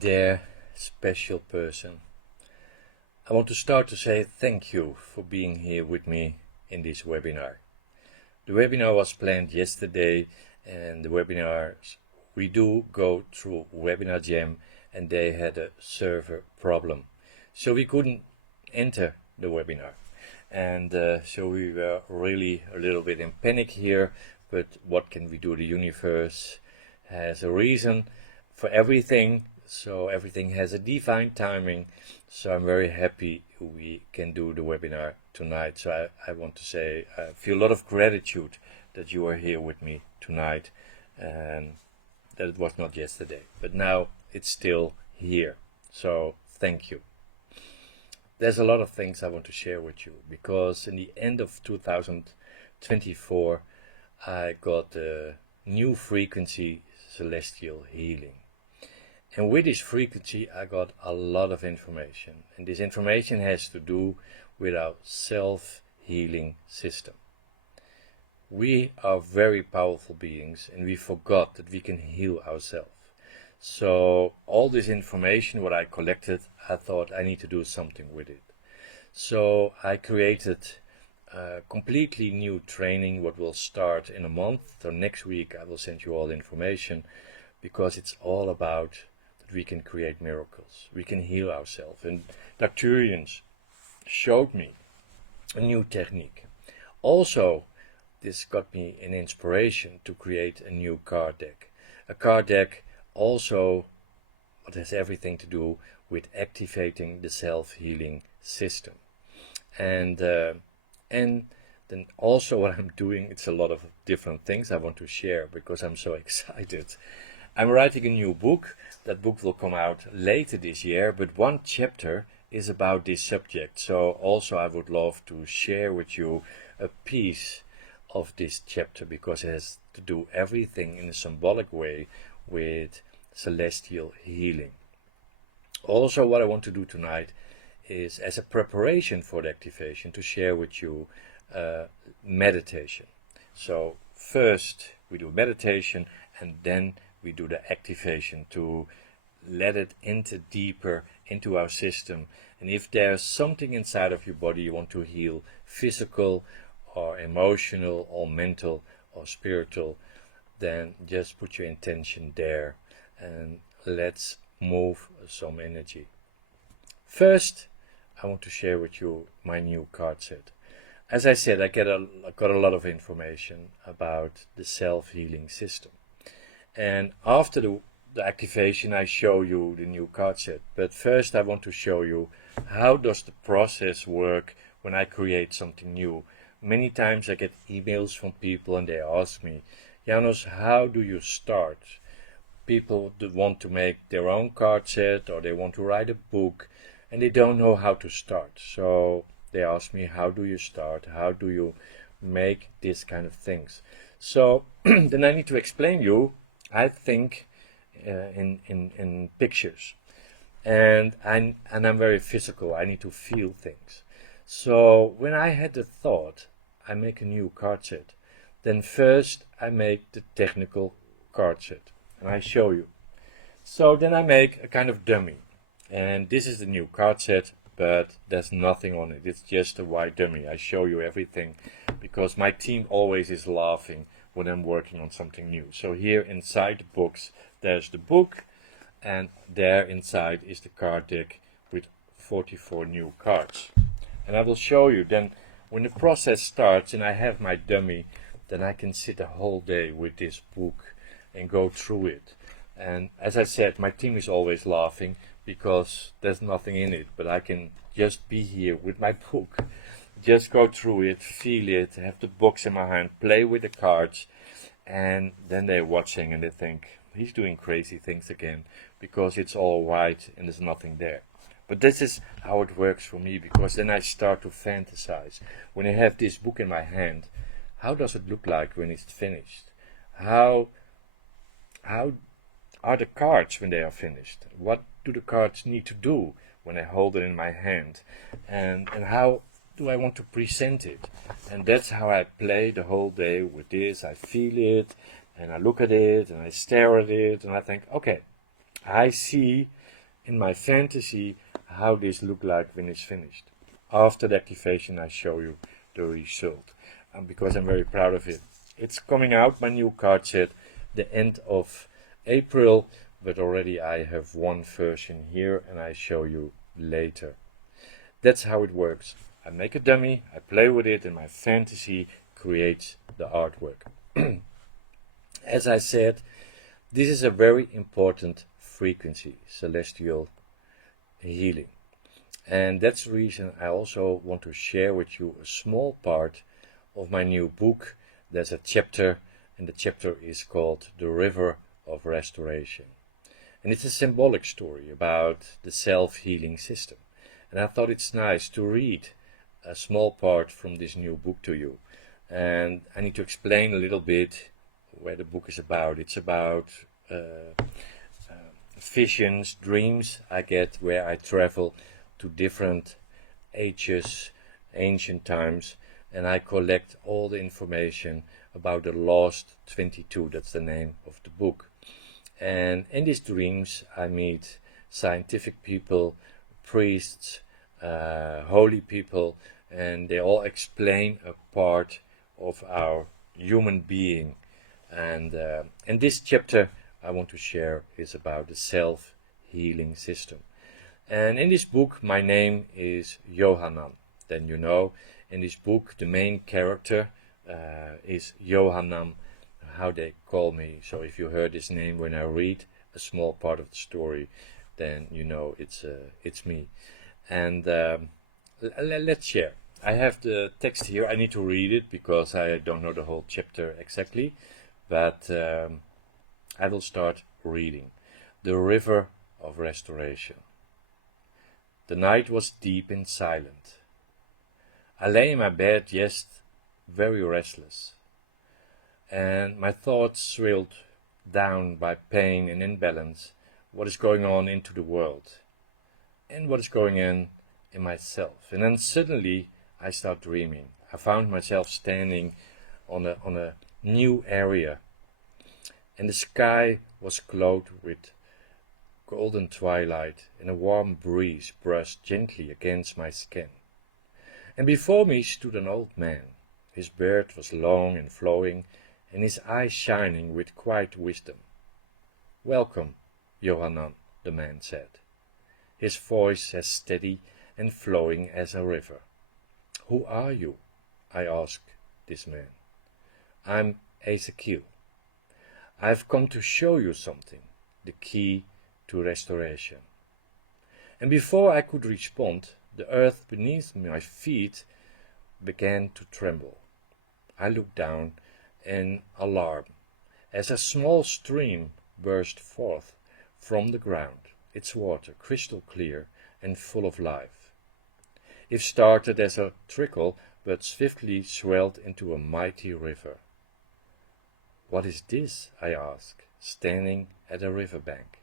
Dear special person, I want to start to say thank you for being here with me in this webinar. The webinar was planned yesterday, and the webinars we do go through Webinar Jam, and they had a server problem, so we couldn't enter the webinar, and so we were really a little bit in panic here. But what can we do? The universe has a reason for everything, so everything has a divine timing. So I'm very happy we can do the webinar tonight. So I want to say I feel a lot of gratitude that you are here with me tonight, and that it was not yesterday, but now it's still here. So thank you. There's a lot of things I want to share with you, because in the end of 2024 I got a new frequency, celestial healing. And with this frequency I got a lot of information, and this information has to do with our self-healing system. We are very powerful beings, and we forgot that we can heal ourselves. So all this information what I collected, I thought I need to do something with it. So I created a completely new training what will start in a month. So next week I will send you all the information, because it's all about we can create miracles, we can heal ourselves. And the Arcturians showed me a new technique. Also, this got me an inspiration to create a new card deck. A card deck also what has everything to do with activating the self-healing system. And then also what I'm doing, it's a lot of different things I want to share, because I'm so excited. I'm writing a new book. That book will come out later this year, but one chapter is about this subject. So also I would love to share with you a piece of this chapter, because it has to do everything in a symbolic way with celestial healing. Also what I want to do tonight is, as a preparation for the activation, to share with you meditation. So first we do meditation, and then we do the activation to let it enter deeper into our system. And if there's something inside of your body you want to heal, physical or emotional or mental or spiritual, then just put your intention there and let's move some energy. First, I want to share with you my new card set. As I said, I got a lot of information about the self-healing system. And after the activation I show you the new card set. But first I want to show you how does the process work when I create something new. Many times I get emails from people and they ask me, Janos, how do you start? People want to make their own card set, or they want to write a book, and they don't know how to start. So they ask me, how do you start? How do you make this kind of things? So then I need to explain you. I think in pictures, and I'm very physical. I need to feel things. So when I had the thought, I make a new card set. Then first I make the technical card set, and I show you. So then I make a kind of dummy, and this is the new card set, but there's nothing on it. It's just a white dummy. I show you everything, because my team always is laughing when I'm working on something new. So here inside the box there's the book, and there inside is the card deck with 44 new cards. And I will show you then when the process starts and I have my dummy, then I can sit a whole day with this book and go through it. And as I said, my team is always laughing because there's nothing in it, but I can just be here with my book, just go through it, feel it, have the box in my hand, play with the cards, and then they're watching and they think, he's doing crazy things again, because it's all white and there's nothing there. But this is how it works for me, because then I start to fantasize. When I have this book in my hand, how does it look like when it's finished? How are the cards when they are finished? What do the cards need to do when I hold it in my hand? And how do I want to present it? And that's how I play the whole day with this. I feel it, and I look at it, and I stare at it, and I think, okay, I see in my fantasy how this look like when it's finished. After the activation I show you the result, because I'm very proud of it. It's coming out, my new card set, the end of April, but already I have one version here and I show you later. That's how it works. I make a dummy, I play with it, and my fantasy creates the artwork. As I said, this is a very important frequency, celestial healing. And that's the reason I also want to share with you a small part of my new book. There's a chapter, and the chapter is called The River of Restoration. And it's a symbolic story about the self-healing system. And I thought it's nice to read a small part from this new book to you. And I need to explain a little bit where the book is about. It's about visions, dreams I get where I travel to different ages, ancient times, and I collect all the information about the lost 22, that's the name of the book. And in these dreams I meet scientific people, priests, holy people, and they all explain a part of our human being. And this chapter I want to share is about the self-healing system. And in this book my name is Johanan. Then you know, in this book the main character is Johanan, how they call me. So if you heard this name when I read a small part of the story, then you know it's me. And let's share. I have the text here. I need to read it because I don't know the whole chapter exactly, but I will start reading. The River of Restoration. The night was deep and silent. I lay in my bed, yes, very restless, and my thoughts swirled down by pain and imbalance, what is going on into the world, and what is going on in myself. And then suddenly I start dreaming. I found myself standing on a new area, and the sky was clothed with golden twilight, and a warm breeze brushed gently against my skin. And before me stood an old man. His beard was long and flowing, and his eyes shining with quiet wisdom. "Welcome, Johanan," the man said, his voice as steady and flowing as a river. "Who are you?" I asked this man. "I'm Ezekiel. I've come to show you something, the key to restoration." And before I could respond, the earth beneath my feet began to tremble. I looked down in alarm as a small stream burst forth from the ground, its water crystal clear and full of life. It started as a trickle, but swiftly swelled into a mighty river. "What is this?" I asked, standing at a riverbank.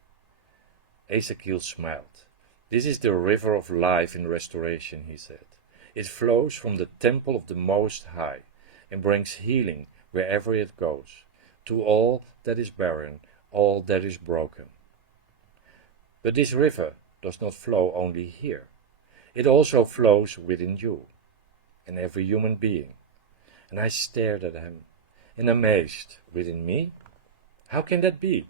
Ezekiel smiled. "This is the river of life and restoration," he said. "It flows from the temple of the Most High and brings healing wherever it goes, to all that is barren, all that is broken. But this river does not flow only here. It also flows within you and every human being." And I stared at him in amazed. "Within me? How can that be?"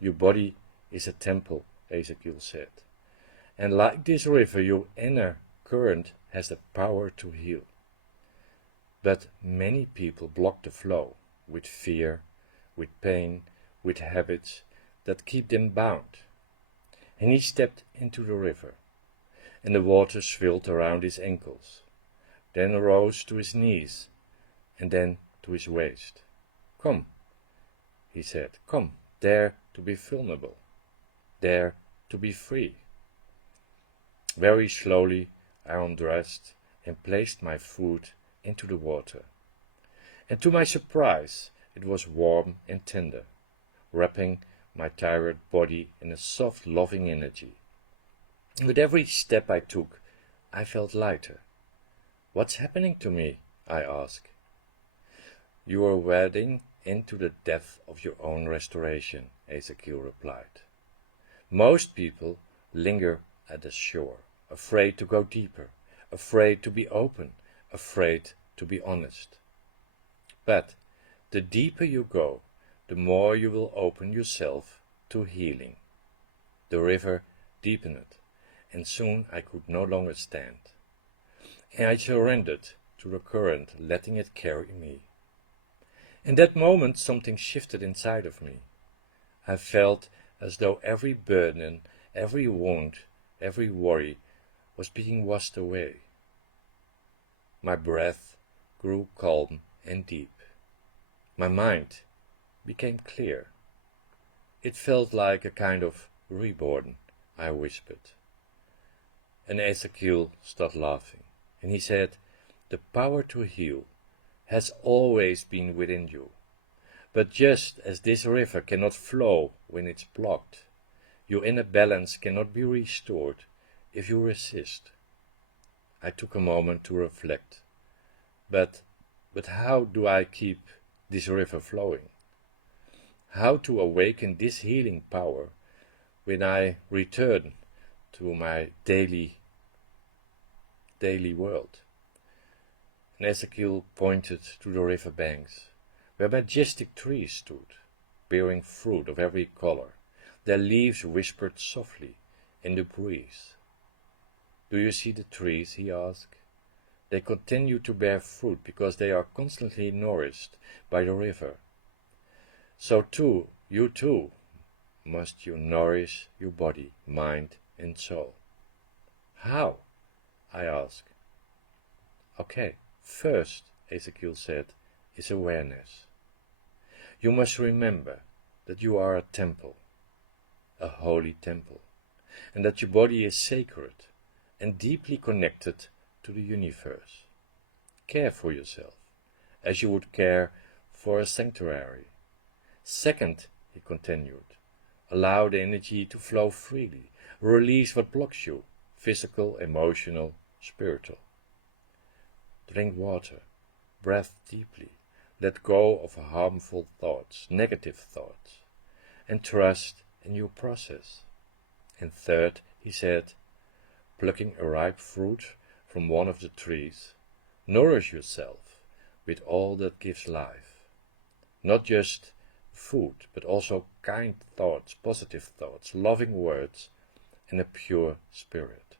"Your body is a temple," Ezekiel said. "And like this river, your inner current has the power to heal. But many people block the flow with fear, with pain, with habits that keep them bound." And he stepped into the river, and the water swirled around his ankles, then rose to his knees, and then to his waist. "Come," he said, "come, dare to be vulnerable, dare to be free." Very slowly I undressed and placed my foot into the water. And to my surprise, it was warm and tender, wrapping my tired body in a soft, loving energy. With every step I took, I felt lighter. "What's happening to me?" I asked. "You are wading into the depth of your own restoration," Ezekiel replied. "Most people linger at the shore, afraid to go deeper, afraid to be open, afraid to be honest. But the deeper you go, the more you will open yourself to healing. The river deepened, and soon I could no longer stand. And I surrendered to the current, letting it carry me. In that moment something shifted inside of me. I felt as though every burden, every wound, every worry was being washed away. My breath grew calm and deep. My mind became clear. It felt like a kind of reborn, I whispered. And Ezekiel started laughing, and he said, "The power to heal has always been within you. But just as this river cannot flow when it's blocked, your inner balance cannot be restored if you resist." I took a moment to reflect. But how do I keep this river flowing? How to awaken this healing power when I return to my daily world? And Ezekiel pointed to the river banks, where majestic trees stood, bearing fruit of every color. Their leaves whispered softly in the breeze. "Do you see the trees?" he asked. "They continue to bear fruit because they are constantly nourished by the river. So too, you too, must you nourish your body, mind, and soul." "How?" I asked. "Okay, first," Ezekiel said, "is awareness. You must remember that you are a temple, a holy temple, and that your body is sacred and deeply connected to the universe. Care for yourself as you would care for a sanctuary. Second," he continued, "allow the energy to flow freely. Release what blocks you, physical, emotional, spiritual. Drink water, breathe deeply, let go of harmful thoughts, negative thoughts, and trust in your process." And third, he said, "Plucking a ripe fruit from one of the trees, nourish yourself with all that gives life. Not just food, but also kind thoughts, positive thoughts, loving words, and a pure spirit.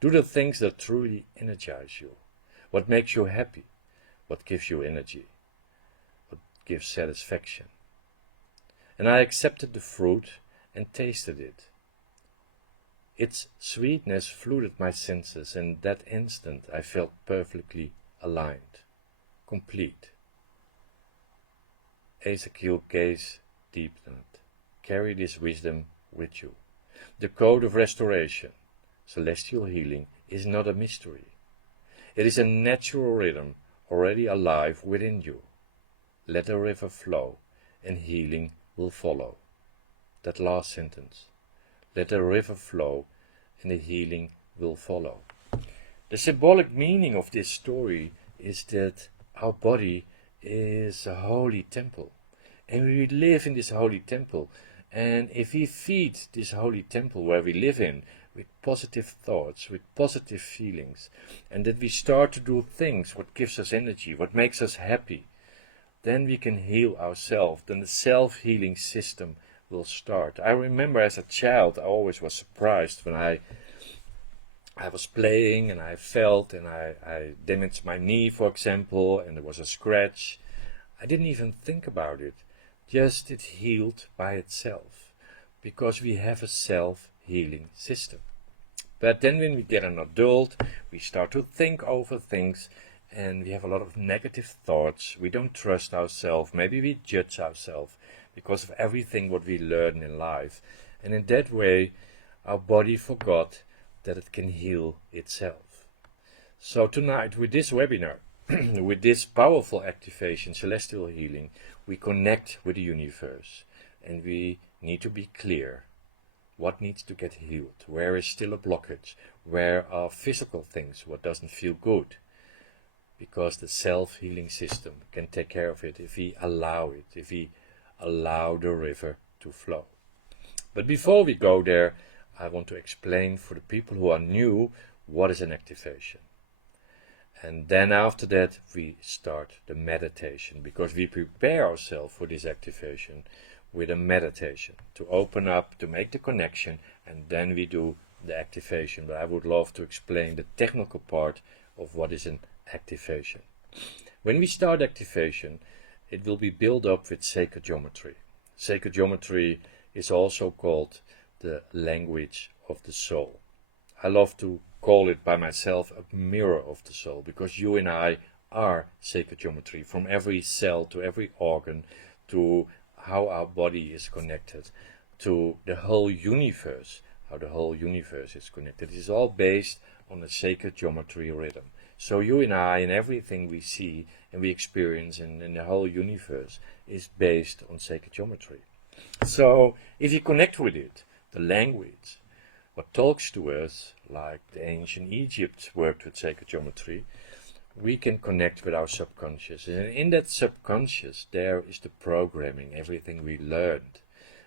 Do the things that truly energize you, what makes you happy, what gives you energy, what gives satisfaction." And I accepted the fruit and tasted it. Its sweetness flooded my senses, and that instant I felt perfectly aligned, complete. Ezekiel's gaze deepened. Carry this wisdom with you. The code of restoration, celestial healing, is not a mystery. It is a natural rhythm already alive within you. Let the river flow, and healing will follow. That last sentence. Let the river flow, and the healing will follow. The symbolic meaning of this story is that our body is a holy temple, and we live in this holy temple. And if we feed this holy temple where we live in with positive thoughts, with positive feelings, and that we start to do things what gives us energy, what makes us happy, then we can heal ourselves. Then the self-healing system will start. I remember as a child I always was surprised when I was playing and I felt and I damaged my knee, for example, and there was a scratch. I didn't even think about it. Just it healed by itself, because we have a self-healing system. But then when we get an adult, we start to think over things, and we have a lot of negative thoughts. We don't trust ourselves. Maybe we judge ourselves because of everything what we learn in life. And in that way, our body forgot that it can heal itself. So tonight, with this webinar, with this powerful activation, celestial healing, we connect with the universe, and we need to be clear what needs to get healed, where is still a blockage, where are physical things, what doesn't feel good, because the self-healing system can take care of it if we allow it, if we allow the river to flow. But before we go there, I want to explain for the people who are new what is an activation. And then after that we start the meditation, because we prepare ourselves for this activation with a meditation to open up, to make the connection, and then we do the activation. But I would love to explain the technical part of what is an activation. When we start activation, it will be built up with sacred geometry. Sacred geometry is also called the language of the soul. I love to call it by myself a mirror of the soul, because you and I are sacred geometry, from every cell to every organ, to how our body is connected, to the whole universe, how the whole universe is connected. It is all based on a sacred geometry rhythm. So you and I, and everything we see and we experience in the whole universe, is based on sacred geometry. So if you connect with it, the language, what talks to us, like the ancient Egypt worked with sacred geometry, we can connect with our subconscious. And in that subconscious, there is the programming, everything we learned.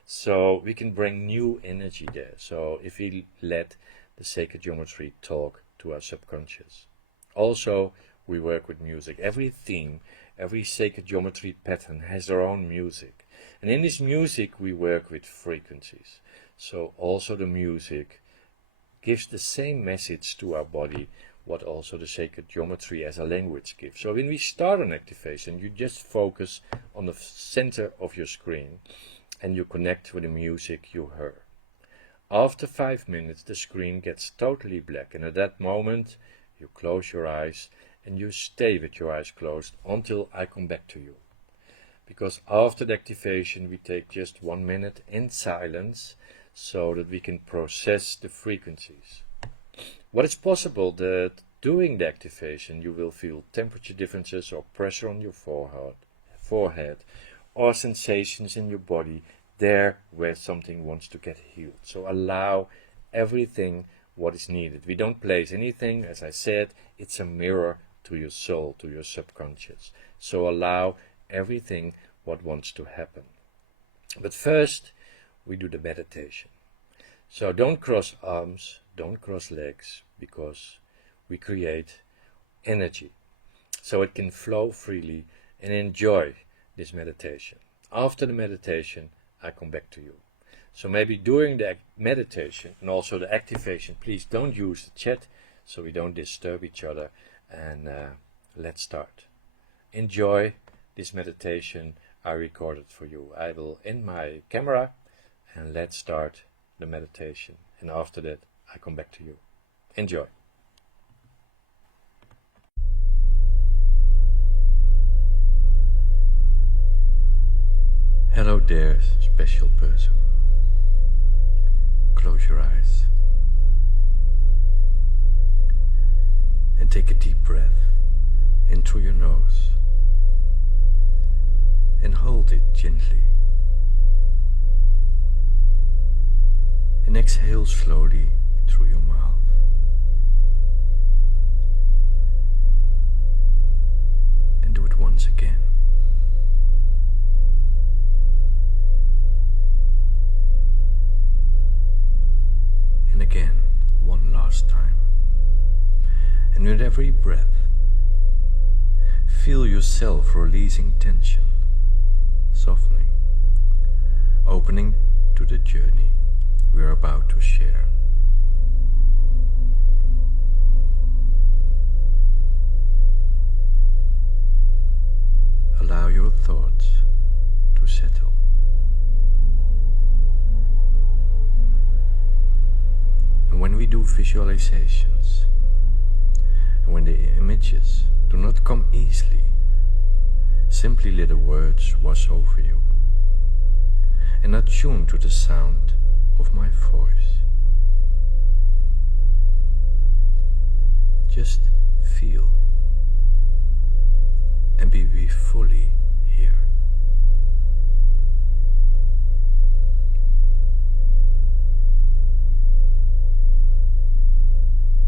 So we can bring new energy there. So if we let the sacred geometry talk to our subconscious. Also, we work with music. Every theme, every sacred geometry pattern has their own music. And in this music, we work with frequencies. So also the music gives the same message to our body, what also the sacred geometry as a language gives. So when we start an activation, you just focus on the center of your screen and you connect with the music you heard. After 5 minutes, the screen gets totally black, and at that moment, you close your eyes and you stay with your eyes closed until I come back to you. Because after the activation, we take just 1 minute in silence so that we can process the frequencies. What is possible that during the activation you will feel temperature differences or pressure on your forehead, or sensations in your body there where something wants to get healed. So allow everything what is needed. We don't place anything. As I said, it's a mirror to your soul, to your subconscious. So allow everything what wants to happen. But first, we do the meditation. So don't cross arms, don't cross legs, because we create energy. So it can flow freely, and enjoy this meditation. After the meditation, I come back to you. So maybe during the meditation and also the activation, please don't use the chat so we don't disturb each other. And let's start. Enjoy this meditation I recorded for you. I will end my camera and let's start the meditation. And after that, I come back to you. Enjoy. Hello there, special person. Close your eyes and take a deep breath in through your nose and hold it gently, and exhale slowly through your mouth. And do it once again. And again, one last time. And with every breath, feel yourself releasing tension, softening, opening to the journey we are about to share. Allow your thoughts to settle. And when we do visualizations, and when the images do not come easily, simply let the words wash over you, and attune to the sound of my voice. Just feel and be fully here.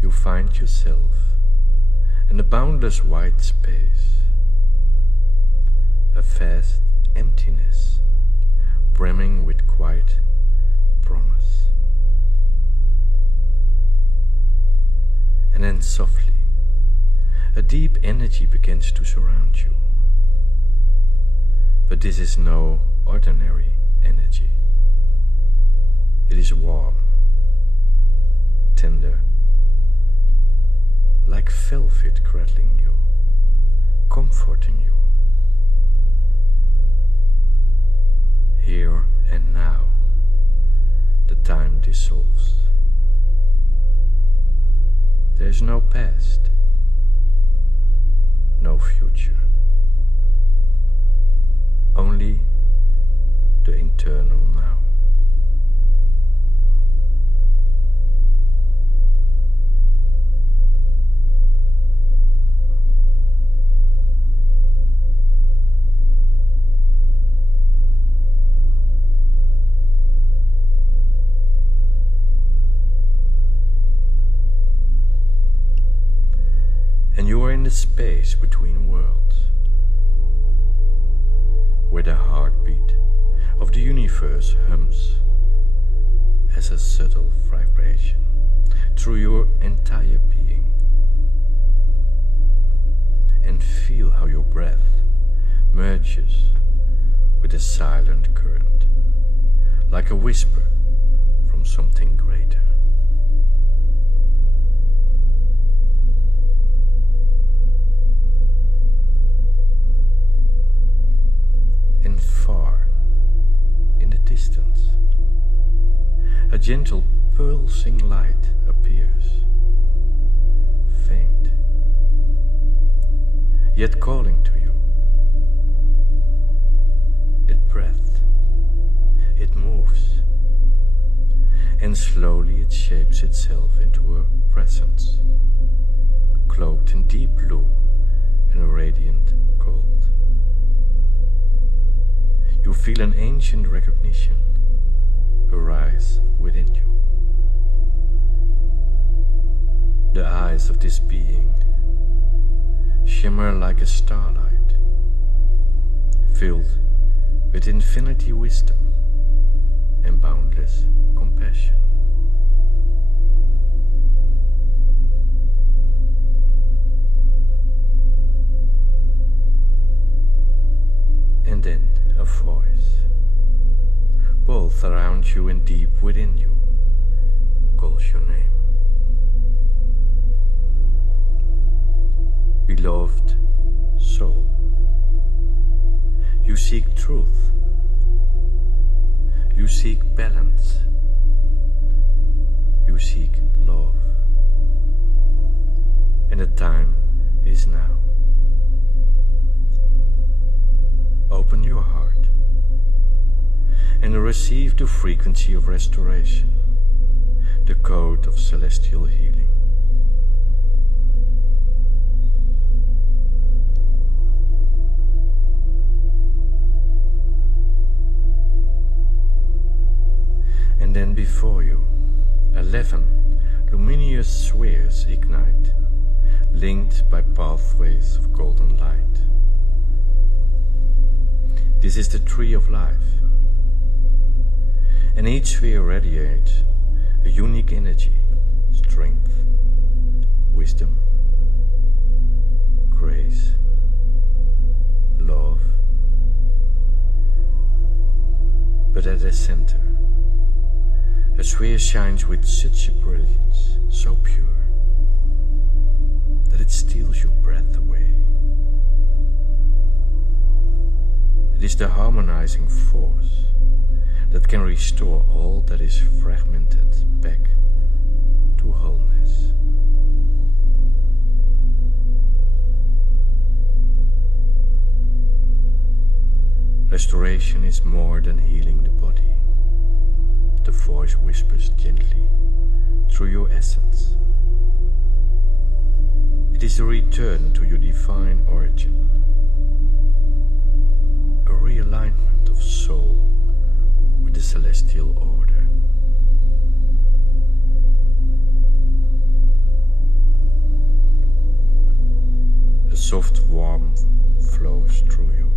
You find yourself in a boundless white space, a vast emptiness brimming with quiet promise. deep energy begins to surround you. But this is no ordinary energy. It is warm, tender, like velvet cradling you, comforting you. Here and now, the time dissolves. There is no past, no future, only the internal now. And you are in the space between worlds, where the heartbeat of the universe hums as a subtle vibration through your entire being. And feel how your breath merges with a silent current, like a whisper from something greater. And far in the distance, a gentle pulsing light appears, faint, yet calling to you. It breathes, it moves, and slowly it shapes itself into a presence, cloaked in deep blue and a radiant gold. You feel an ancient recognition arise within you. The eyes of this being shimmer like a starlight, filled with infinity wisdom and boundless compassion. And then a voice, both around you and deep within you, calls your name. Beloved soul, you seek truth, you seek balance, you seek love, and the time is now. Open your heart and receive the frequency of restoration, the code of celestial healing. And then before you, 11 luminous spheres ignite, linked by pathways of golden light. This is the tree of life, and each sphere radiates a unique energy, strength, wisdom, grace, love. But at the center, a sphere shines with such a brilliance, so pure, that it steals your breath away. It is the harmonizing force that can restore all that is fragmented back to wholeness. Restoration is more than healing the body. The voice whispers gently through your essence. It is a return to your divine origin. A realignment of soul with the celestial order. A soft warmth flows through you,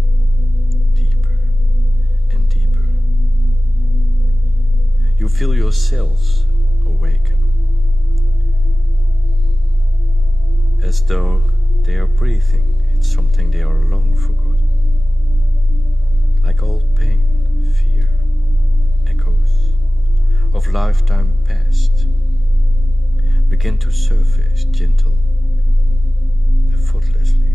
deeper and deeper. You feel your cells awaken, as though they are breathing in something they are long forgotten. Like old pain, fear, echoes of lifetime past begin to surface gentle, effortlessly.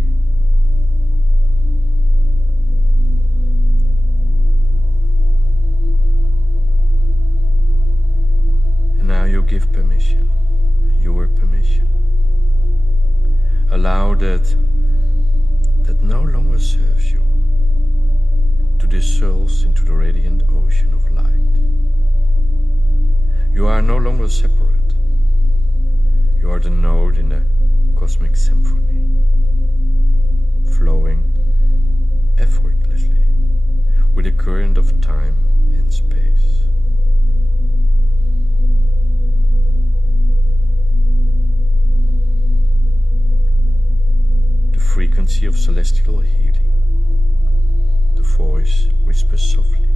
And now you give permission, your permission. Allow that no longer serves you to dissolve into the radiant ocean of light. You are no longer separate. You are the note in the cosmic symphony, flowing effortlessly with the current of time and space. The frequency of celestial healing, the voice whispers softly,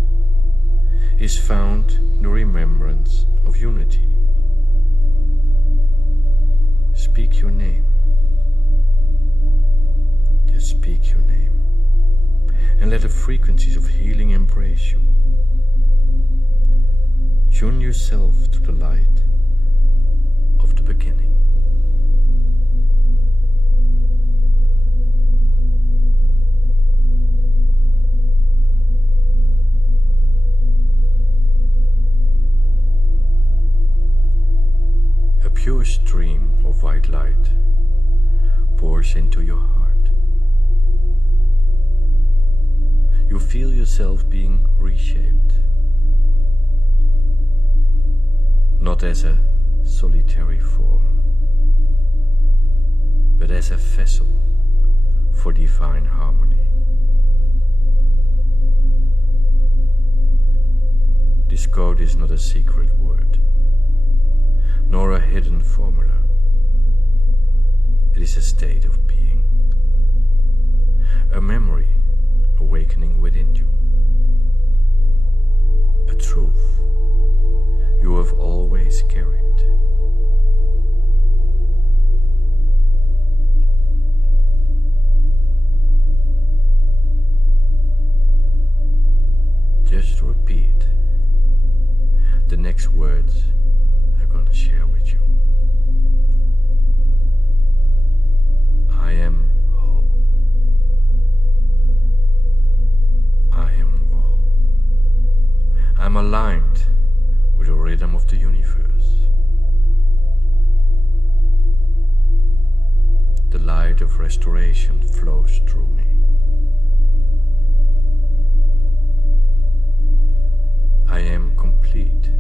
is found in the remembrance of unity. Speak your name. Just speak your name. And let the frequencies of healing embrace you. Tune yourself to the light of the beginning. A pure stream of white light pours into your heart. You feel yourself being reshaped, not as a solitary form, but as a vessel for divine harmony. This code is not a secret word, nor a hidden formula. It is a state of being, a memory awakening within you, a truth you have always carried. Just repeat the next words I'm going to share with you. I am whole. I am well. I'm aligned with the rhythm of the universe. The light of restoration flows through me. I am complete.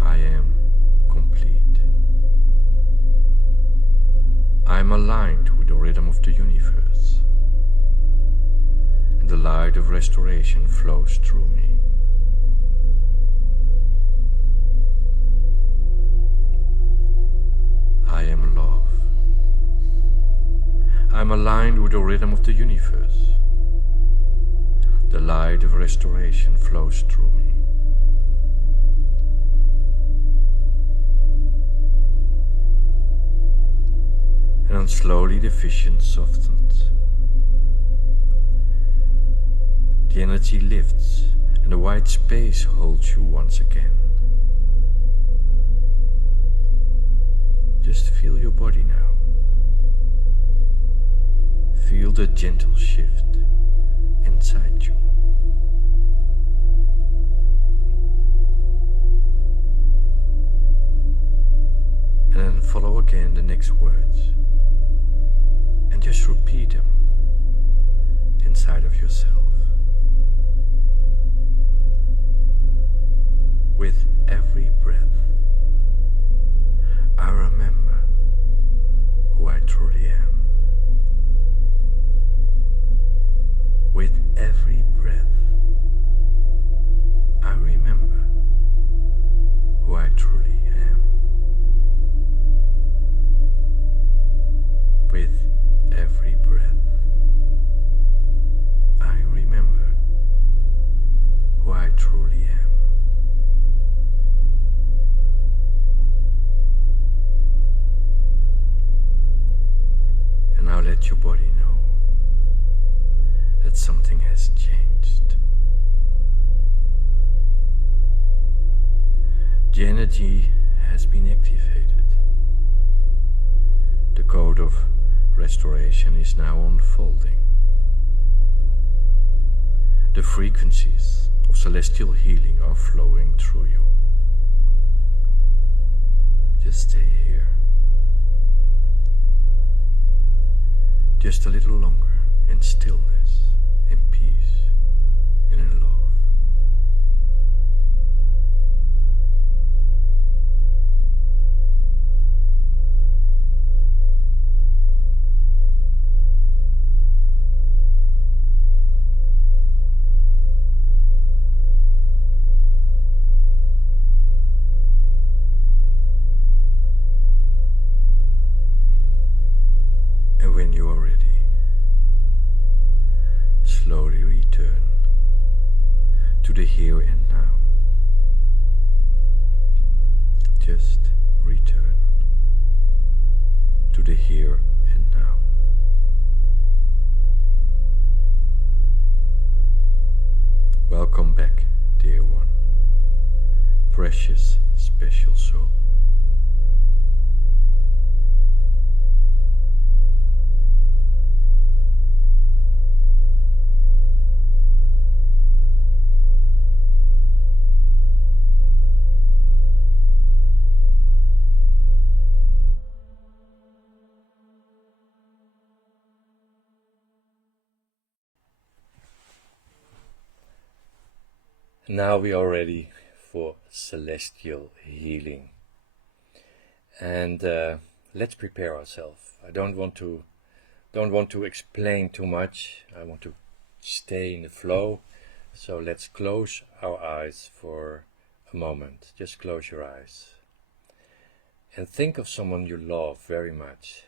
I am complete. I am aligned with the rhythm of the universe, and the light of restoration flows through me. I am love. I am aligned with the rhythm of the universe. The light of restoration flows through me. And then slowly the vision softens. The energy lifts and the white space holds you once again. Just feel your body now. Feel the gentle shift inside you. And then follow again the next words. And just repeat them inside of yourself. With every breath, I remember who I truly am. With every breath, I remember who I truly am. With every breath, I remember who I truly am. The energy has been activated. The code of restoration is now unfolding. The frequencies of celestial healing are flowing through you. Just stay here. Just a little longer in stillness, in peace, and in love. And when you are ready, slowly return to the here and now. Just return to the here and now. Welcome back, dear one, precious, special soul. Now we are ready for celestial healing, and let's prepare ourselves. I don't want to explain too much. I want to stay in the flow. So let's close our eyes for a moment. Just close your eyes and think of someone you love very much.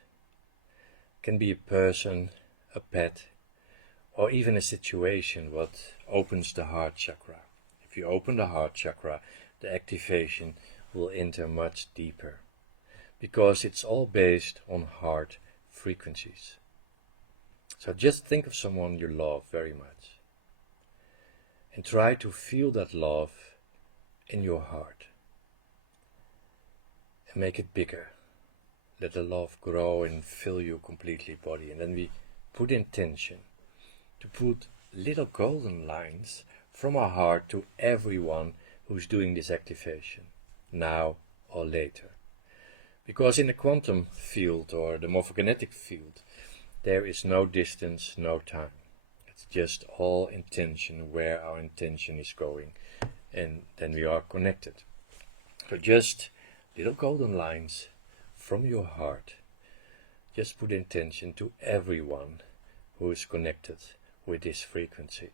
It can be a person, a pet, or even a situation what opens the heart chakra. If you open the heart chakra, the activation will enter much deeper, because it's all based on heart frequencies. So just think of someone you love very much and try to feel that love in your heart and make it bigger. Let the love grow and fill your completely body. And then we put intention to put little golden lines from our heart to everyone who's doing this activation, now or later. Because in the quantum field or the morphogenetic field, there is no distance, no time. It's just all intention, where our intention is going, and then we are connected. So just little golden lines from your heart. Just put intention to everyone who is connected with this frequency.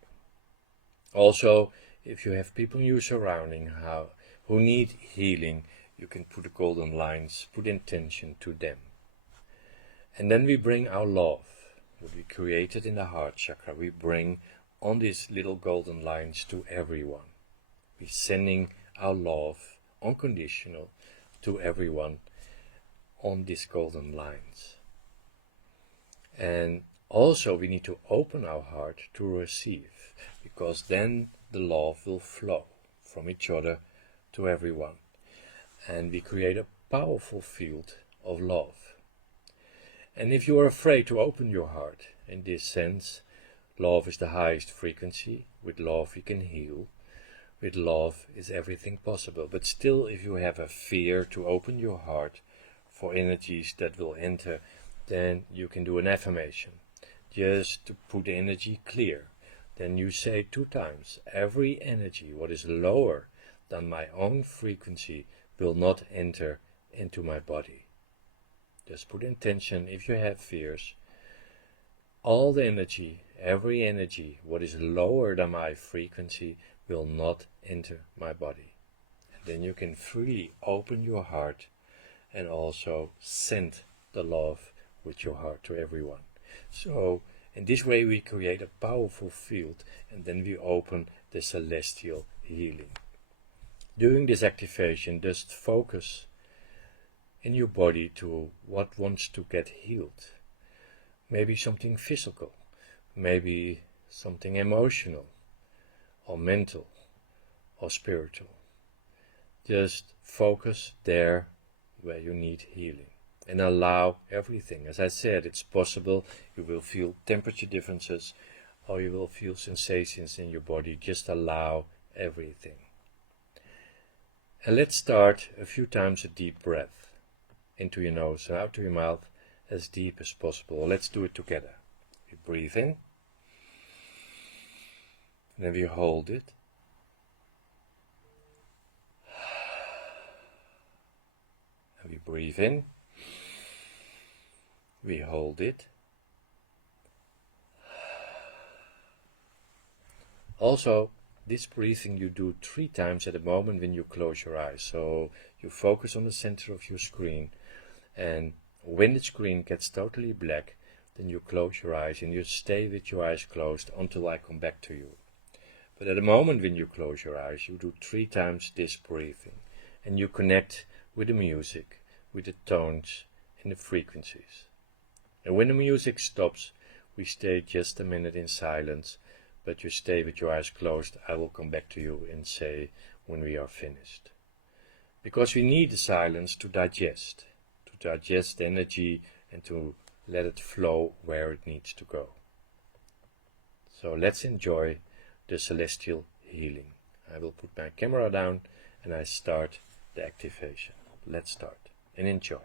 Also, if you have people in your surrounding who need healing, you can put the golden lines, put intention to them. And then we bring our love, what we created in the heart chakra, we bring on these little golden lines to everyone. We're sending our love, unconditional, to everyone on these golden lines. And also we need to open our heart to receive, because then the love will flow from each other to everyone. And we create a powerful field of love. And if you are afraid to open your heart in this sense, love is the highest frequency. With love we can heal. With love is everything possible. But still, if you have a fear to open your heart for energies that will enter, then you can do an affirmation. Just to put the energy clear. Then you say 2 times, every energy what is lower than my own frequency will not enter into my body. Just put intention. If you have fears, all the energy, every energy what is lower than my frequency will not enter my body. And then you can freely open your heart and also send the love with your heart to everyone. So in this way we create a powerful field, and then we open the celestial healing. During this activation, just focus in your body to what wants to get healed. Maybe something physical, maybe something emotional, or mental, or spiritual. Just focus there where you need healing. And allow everything. As I said, it's possible you will feel temperature differences or you will feel sensations in your body. Just allow everything. And let's start a few times a deep breath into your nose and out to your mouth as deep as possible. Let's do it together. We breathe in. And then we hold it. And we breathe in. We hold it. Also, this breathing you do 3 times at a moment when you close your eyes. So you focus on the center of your screen, and when the screen gets totally black, then you close your eyes and you stay with your eyes closed until I come back to you. But at the moment when you close your eyes, you do 3 times this breathing, and you connect with the music, with the tones and the frequencies. And when the music stops, we stay just a minute in silence, but you stay with your eyes closed. I will come back to you and say when we are finished. Because we need the silence to digest the energy and to let it flow where it needs to go. So let's enjoy the celestial healing. I will put my camera down and I start the activation. Let's start and enjoy.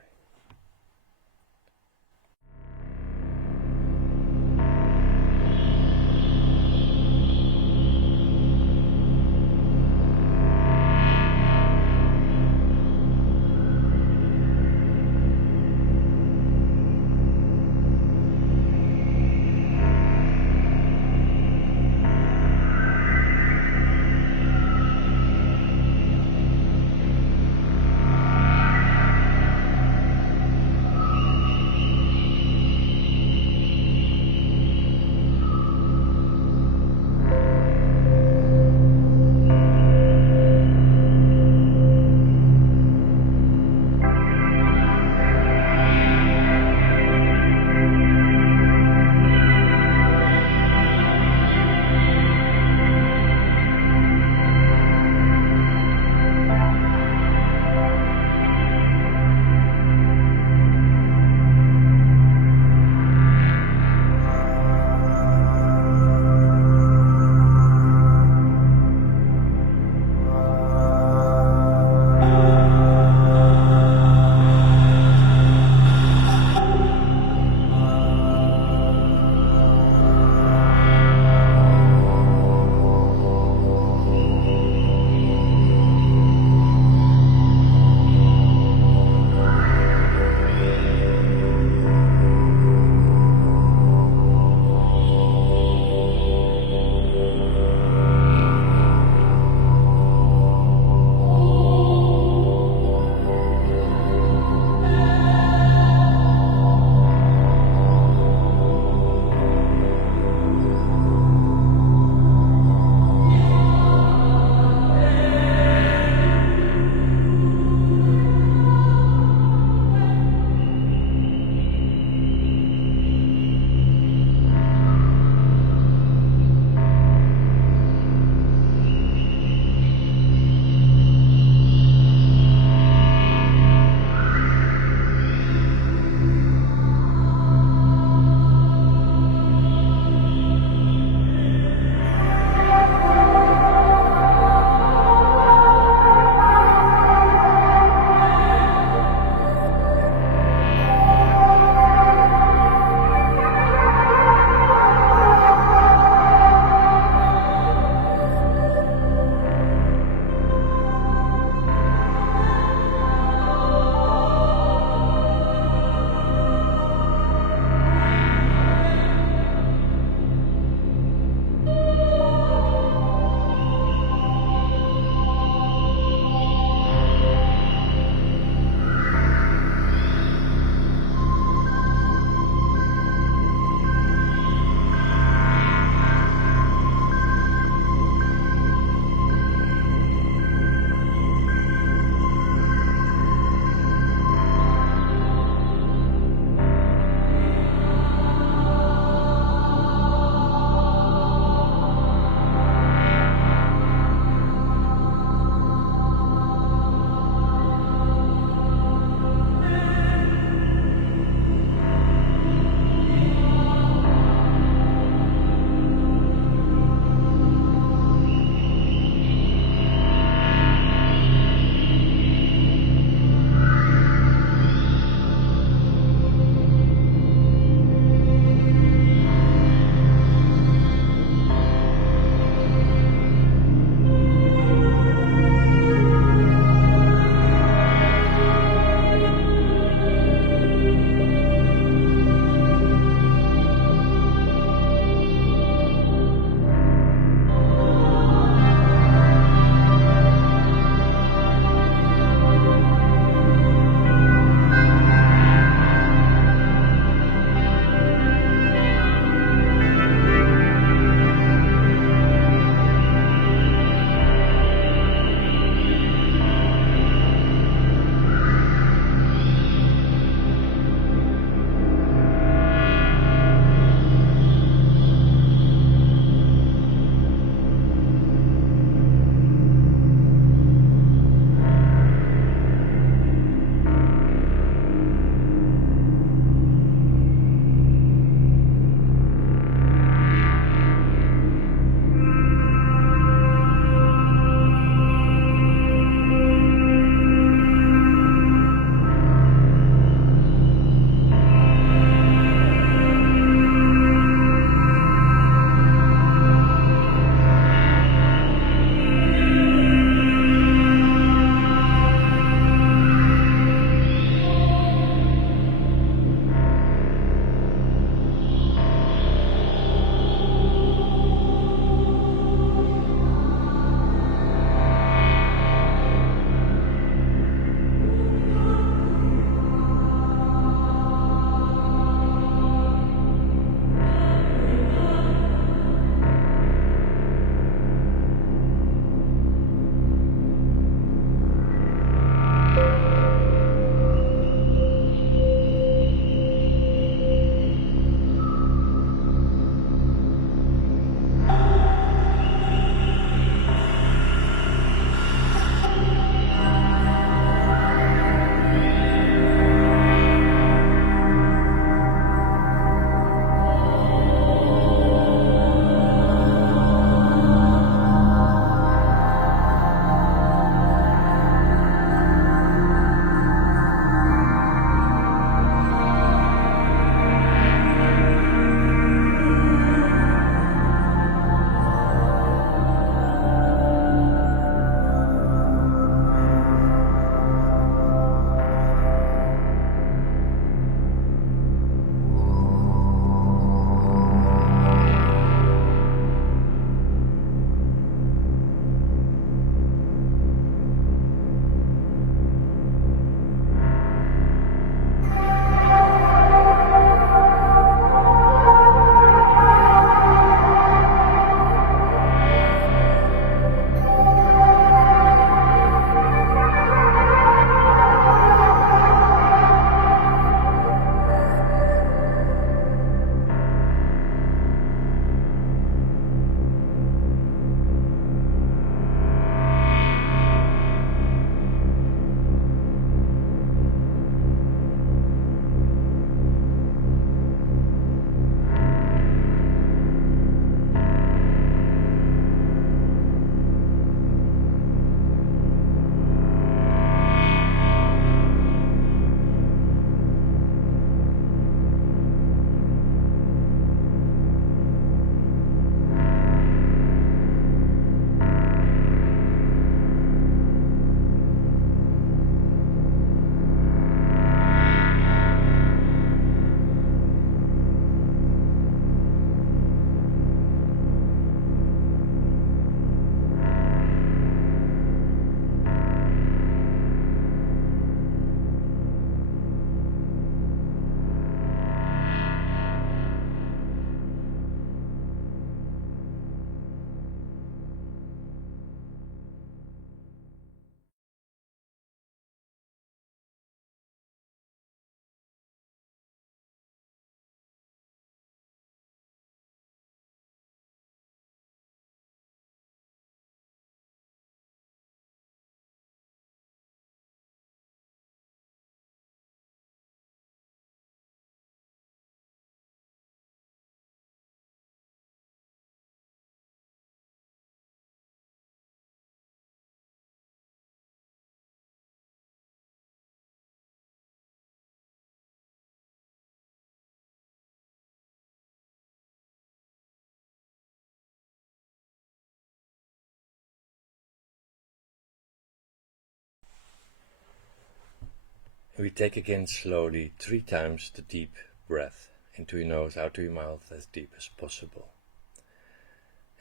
We take again slowly 3 times the deep breath into your nose, out to your mouth, as deep as possible.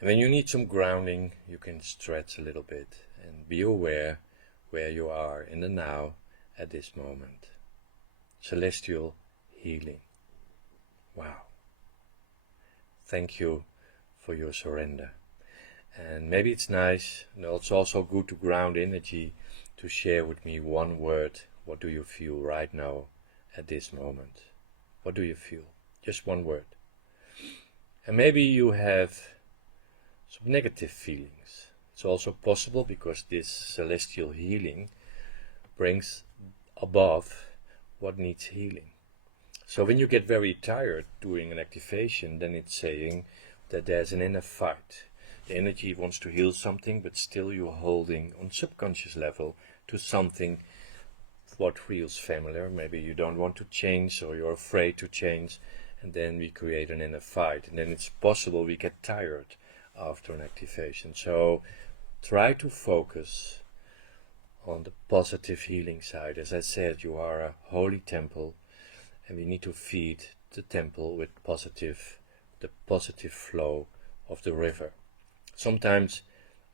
And when you need some grounding, you can stretch a little bit and be aware where you are in the now at this moment. Celestial healing. Wow. Thank you for your surrender. And maybe it's nice, and it's also good to ground energy, to share with me one word. What do you feel right now at this moment? What do you feel? Just one word. And maybe you have some negative feelings. It's also possible, because this celestial healing brings above what needs healing. So when you get very tired doing an activation, then it's saying that there's an inner fight. The energy wants to heal something, but still you're holding on subconscious level to something what feels familiar. Maybe you don't want to change, or you're afraid to change, and then we create an inner fight. And then it's possible we get tired after an activation. So try to focus on the positive healing side. As I said, you are a holy temple, and we need to feed the temple with the positive flow of the river. Sometimes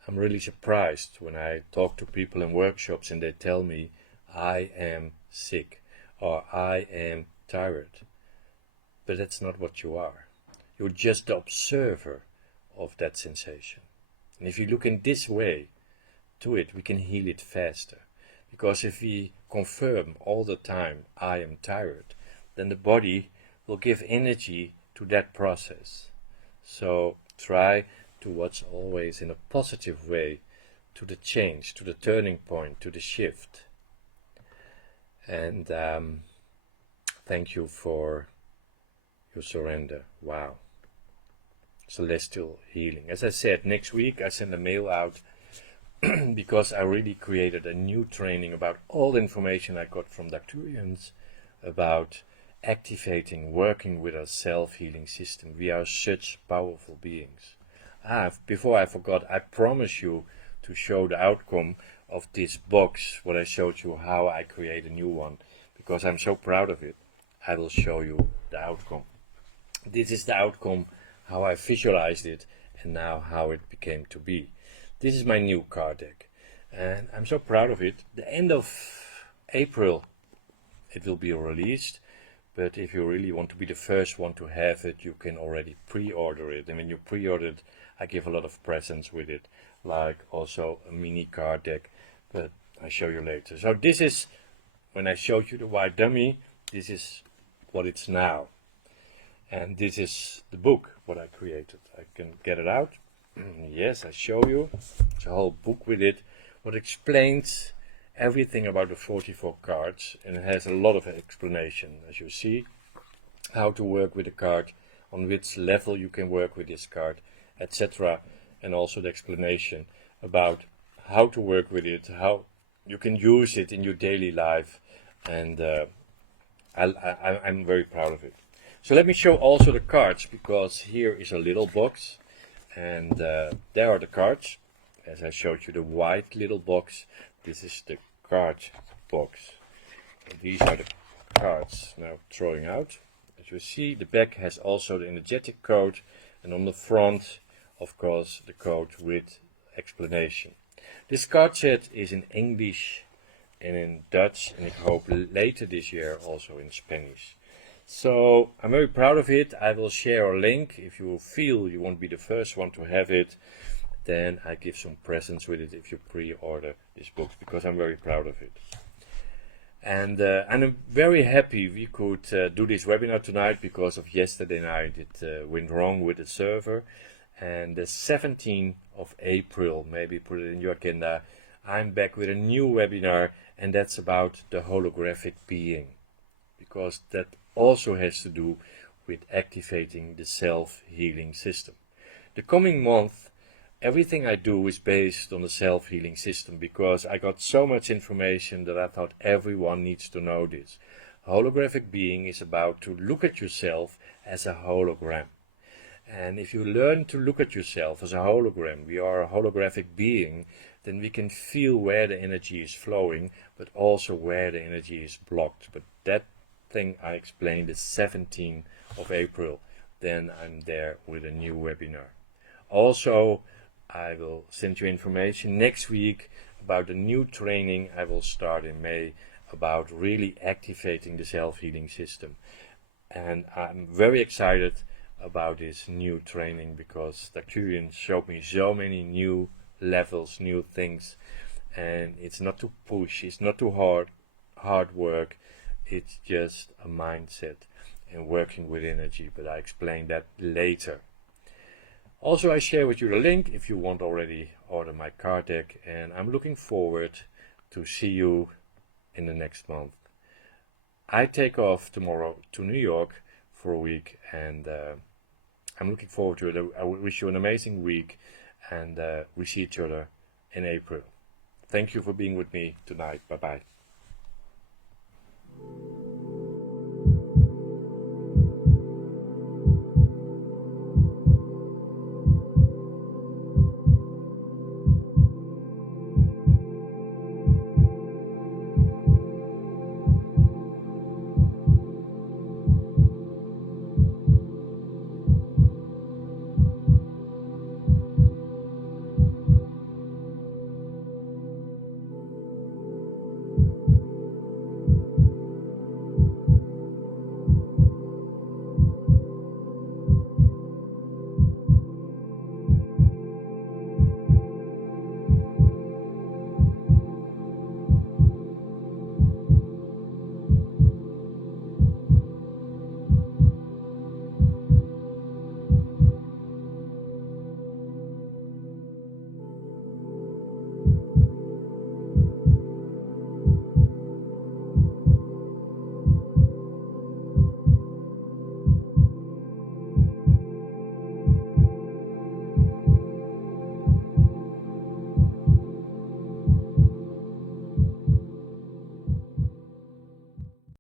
I'm really surprised when I talk to people in workshops and they tell me, I am sick, or I am tired. But that's not what you are. You're just the observer of that sensation. And if you look in this way to it, we can heal it faster. Because if we confirm all the time, I am tired, then the body will give energy to that process. So try to watch always in a positive way to the change, to the turning point, to the shift. And thank you for your surrender. Wow. Celestial healing. As I said, next week I send a mail out because I really created a new training about all the information I got from Doctorians about activating, working with our self-healing system. We are such powerful beings. Before I forgot, I promise you to show the outcome of this box, what I showed you, how I create a new one, because I'm so proud of it. I will show you the outcome. This is the outcome, how I visualized it, and now how it became to be. This is my new card deck, and I'm so proud of it. The end of April it will be released, but if you really want to be the first one to have it, you can already pre-order it. And when you pre-order it, I give a lot of presents with it, like also a mini card deck, but I'll show you later. So this is, when I showed you the white dummy, this is what it's now. And this is the book, what I created. I can get it out. Yes, I show you. It's a whole book with it, what explains everything about the 44 cards, and it has a lot of explanation, as you see, how to work with the card, on which level you can work with this card, etc. And also the explanation about how to work with it, how you can use it in your daily life, and I'm very proud of it. So let me show also the cards, because here is a little box, and there are the cards. As I showed you the white little box, this is the card box. And these are the cards now throwing out. As you see, the back has also the energetic code, and on the front, of course, the code with explanation. This card set is in English and in Dutch, and I hope later this year also in Spanish. So I'm very proud of it. I will share a link. If you feel you won't be the first one to have it, then I give some presents with it if you pre-order this book, because I'm very proud of it. And I'm very happy we could do this webinar tonight, because of yesterday night it went wrong with the server. And the 17th of April, maybe put it in your agenda, I'm back with a new webinar, and that's about the holographic being, because that also has to do with activating the self-healing system. The coming month, everything I do is based on the self-healing system, because I got so much information that I thought everyone needs to know this. Holographic being is about to look at yourself as a hologram. And if you learn to look at yourself as a hologram, we are a holographic being, then we can feel where the energy is flowing, but also where the energy is blocked. But that thing I explained is 17th of April. Then I'm there with a new webinar. Also, I will send you information next week about a new training I will start in May about really activating the self-healing system. And I'm very excited about this new training because Dr. showed me so many new levels, new things, and it's not to push, it's not too hard work, it's just a mindset and working with energy, but I explain that later. Also, I share with you the link if you want already order my card deck, and I'm looking forward to see you in the next month. I take off tomorrow to New York for a week, and I'm looking forward to it. I wish you an amazing week, and we see each other in April. Thank you for being with me tonight. Bye-bye.